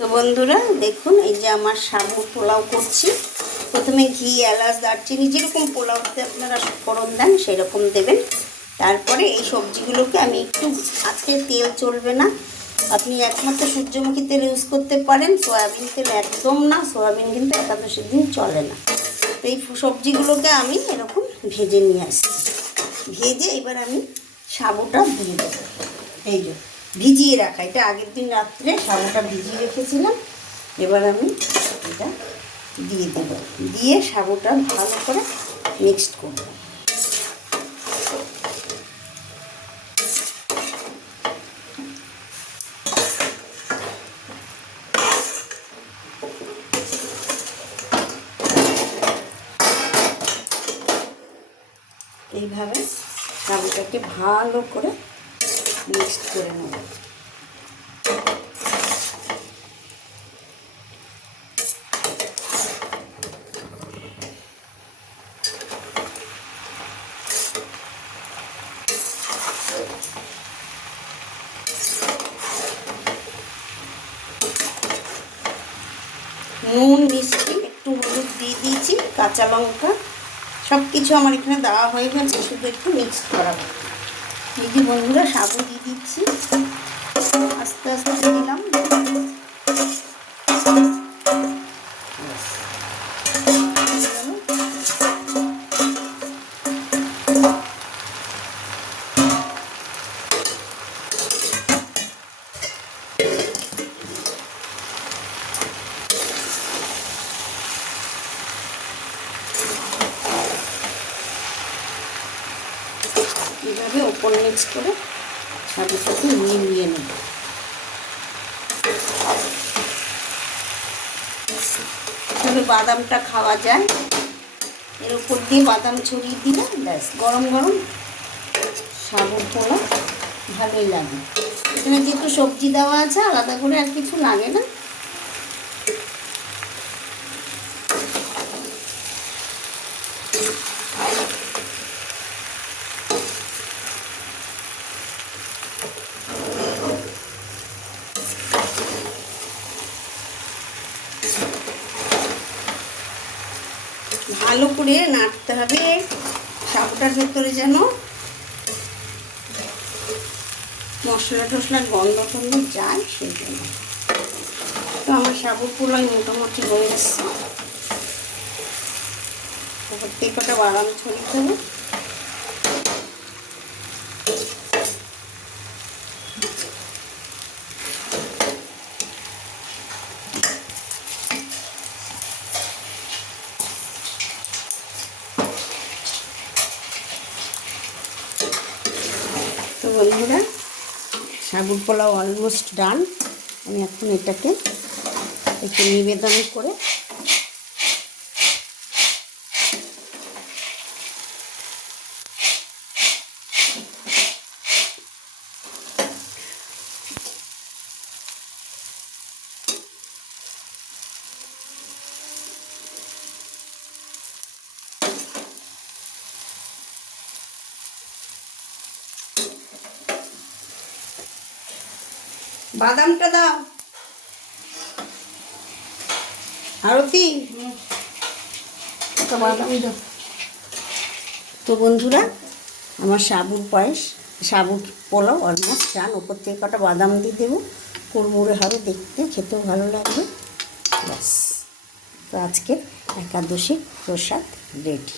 তো বন্ধুরা দেখুন, এই যে আমার সাবু পোলাও করছি। প্রথমে ঘি, এলাচ, দারচিনি যেরকম পোলাওতে আপনারা ফোড়ন দেন সেরকম দেবেন। তারপরে এই সবজিগুলোকে আমি একটু, আজকে তেল চলবে না, আপনি একমাত্র সূর্যমুখী তেল ইউজ করতে পারেন, সয়াবিন তেল একদম না, সয়াবিন কিন্তু একাদশীর দিন চলে না। তো এই সবজিগুলোকে আমি এরকম ভেজে নিয়ে আসছি। ভেজে এবার আমি সাবুটা দিয়ে দেবো। এই যে ভিজিয়ে রাখা, এটা আগের দিন রাত্রে সাবুটা ভিজিয়ে রেখেছিলাম। এবার আমি এটা দিয়ে দেবো, দিয়ে সাবুটা ভালো করে মিক্সড করব। এইভাবে সাবুটাকে ভালো করে মিক্সড করে নেব। নুন, মিষ্টি, একটু হলুদ দিয়ে দিয়েছি, কাঁচা লঙ্কা, সব কিছু আমার এখানে দেওয়া হয়ে গেছে, শুধু একটু মিক্সড করাবো। এই যে বন্ধুরা সাবু দিয়ে দিচ্ছি, আস্তে আস্তে দিয়ে দিলাম। এইভাবে ওপর মিক্স করে সাবুটাকে মিলিয়ে নেব। তবে বাদামটা খাওয়া যায়, এর উপর দিয়ে বাদাম ছড়িয়ে দিলে ব্যাস, গরম গরম সাবুর পোলাও ভালোই লাগে। এখানে যেহেতু সবজি দেওয়া আছে, আলাদা করে আর কিছু লাগে না। ভালো করে নাড়তে হবে সাবুটার ভেতরে, যেন মশলা টশলার গন্ধ টন্ধ যায়, সেই জন্য। তো আমার সাবুর পোলাই মোটামুটি হয়ে এসছে। ওপর থেকে কটা বাদাম ছড়িয়ে দেবো। তো বন্ধুরা, সাবুর পোলাও অলমোস্ট ডান। আমি এখন এটাকে একটু নিবেদন করে বাদামটা দাও আরতি, বাদাম দাও। তো বন্ধুরা, আমার সাবুর পায়েস, সাবুর পোলাও অলমোস্ট ডান। ওপর থেকে কটা বাদাম দিয়ে দেবো, কুড়মুড়ে হবে দেখতে, খেতেও ভালো লাগবে। ব্যাস, তো আজকে একাদশী প্রসাদ রেডি।